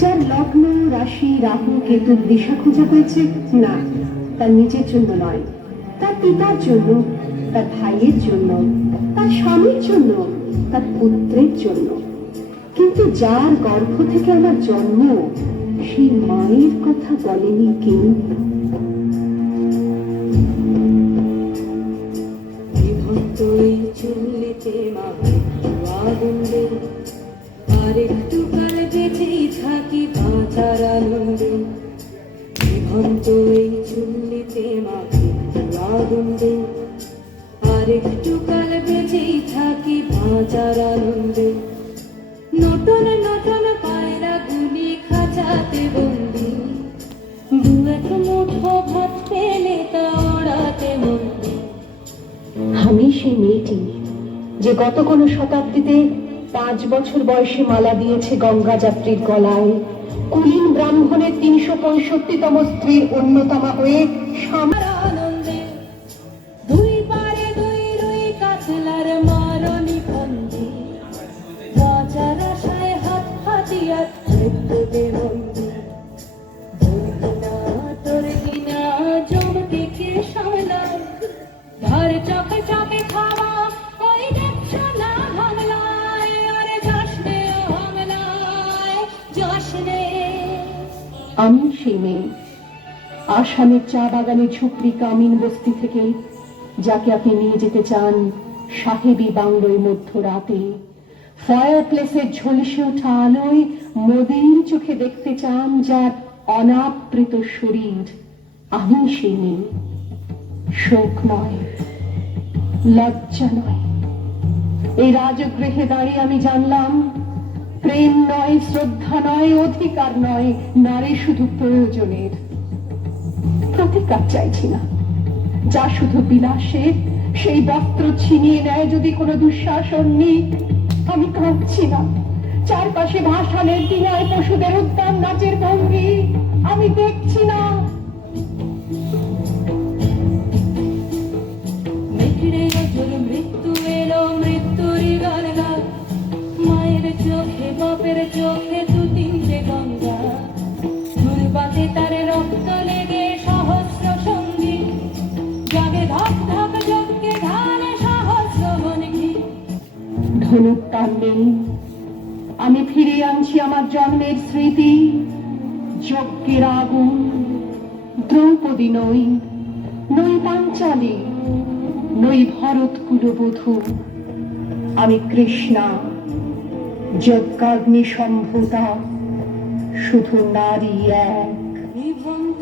যার লগ্ন রাশি রাহু কেতুর দিশা খোঁজা হয়েছে না, তার নিজের জন্য নয়, তার পিতার জন্য, তার ভাইয়ের জন্য, তার স্বামীর জন্য, তার পুত্রের জন্য। কিন্তু যার গর্ভ থেকে আমার জন্ম, সেই মায়ের কথা বলেনি কেউ। আরেকটু কাল বেঁচেই থাকি বাঁচার আনন্দে, জীবন্ত এই চুল্লিতে মাখি আগুন্দে। আরেকটু কাল বেঁচেই থাকি বাঁচার আনন্দে, নতুন নতুন পায়রা গুলি খাঁচাতে বন্দি, দু এক মুঠো ভাত পেলে তা ওড়াতে বন্দি। আমি সেই মেয়েটি যে গত কোন শতাব্দীতে 5 বছর বয়সে মালা দিয়েছে গঙ্গা যাত্রীর গলায়, কুলীন ব্রাহ্মণের 365তম স্ত্রীর অন্যতমা হয়ে আনন্দে দুই পারে দুই রুই কাতলার মারণি ফন্দি, বাঁচার আশায় হাত হাতিয়ার মৃত্যুতে বন্দি। তোর কিনা জমকে কে সামলায়, ঘর চকে চকে খাওয়া ওই দেখছো না হামলায়, আরে জশ্নে ও হামলায় জশ্নে। আমি সেই মেয়ে, আসামের চা বাগানে ঝুপড়ি কামিন বস্তি থেকে যাকে আপনি নিয়ে যেতে চান সাহেবী বাংলোয় মধ্যরাতে, ফায়ার প্লেসের ঝলসে ওঠা আলোয় মোদির চোখে দেখতে চান যার অনাবৃত শরীর। আমি সেই মেয়ে, শোক নয়, লজ্জা নয়। এই রাজগৃহে দাঁড়িয়ে আমি জানলাম, প্রেম নয়, শ্রদ্ধা নয়, অধিকার নয়, নারী শুধু প্রয়োজনের। প্রতিকার চাইছি না, যা শুধু বিলাসের, সেই বস্ত্র ছিনিয়ে নেয় যদি কোনো দুঃশাসন নেই। আমি কাঁদছি না, চারপাশে ভাসানের দিনায় পশুদের উদ্যান নাচের ভঙ্গি আমি দেখছি না। মৃত্যু এলো, মৃত্যুরই গান গায়, মায়ের চোখে বাপের চোখে দু তিনটে গঙ্গা, দুর্বাতে তার রক্ত লেগে সহস্র সঙ্গী, জাগে ধক ধক যজ্ঞে ঢালে সহস্র বনঘি। ধনুক তার নেই, আমি ফিরিয়ে আনছি আমার জন্মের স্মৃতি, যজ্ঞের আগুন। দ্রৌপদী নই, নই পাঞ্চালী, নই ভরত কুলবধূ, আমি কৃষ্ণা, যজ্ঞাগ্নি সম্ভূতা, শুধু নারী এক। জীবন্ত